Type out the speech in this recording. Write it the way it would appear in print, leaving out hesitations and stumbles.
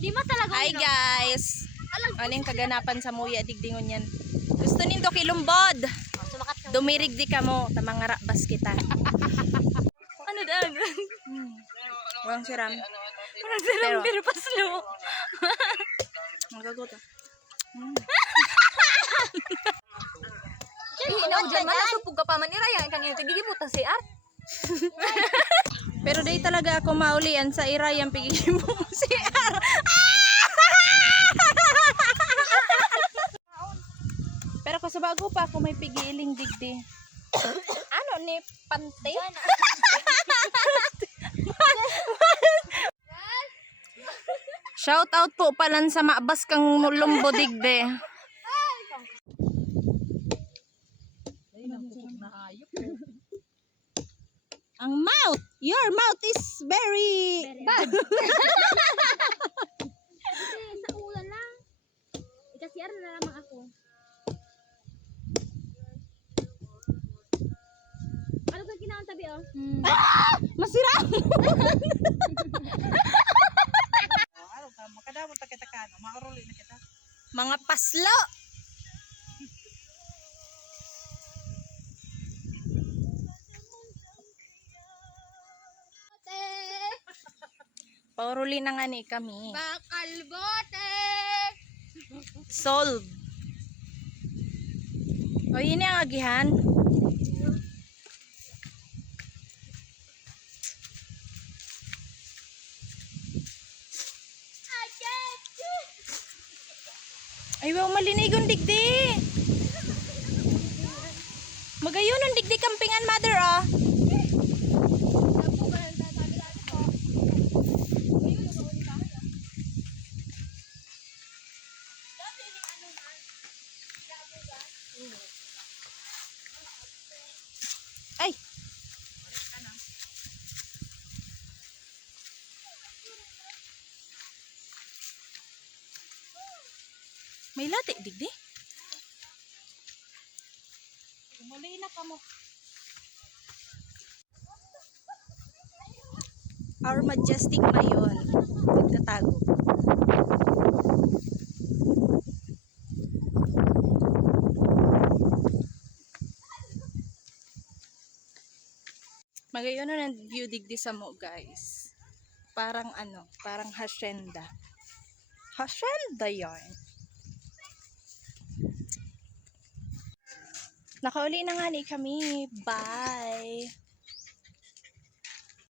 Di mo talaga. Hi guys. Ano yung kaganapan sa muya digdingon yan? Gusto nindo kilumbod. Dumirig di ka mo, tamang rabas kita. Ano dan? Walang siram. Parang silang pero paslo. Magagot. Inaw dyan man, nasupog ka pa man iraya. Kang yung tigigiputan si Art. Pero day talaga ako maulian sa iray ang pigigim mo si Ar. Pero kasabago pa ako may pigiling digdi. Ano ni pante? Shout out po palan sa mabas kang lumbo digde. Ang mouth, your mouth is very bad. Sa ulan lang. Ikasiar na lamang ako. Ano kang kinaon tabi oh? Masira. Mga paslo. Pauruli na nga ni kami. Bakal bote. Solve. O yun yung agihan. Ay, wow, malinigon digdi. Magayon ang digdi kampingan, mother, oh. Ay. May lati digdi. Muli na ka mo. Our majestic mayon. Nagtatago. Magayon na ng view digdi sa mo, guys. Parang ano, parang hacienda. Hacienda yarn. Nakauli na nga ni kami. Bye!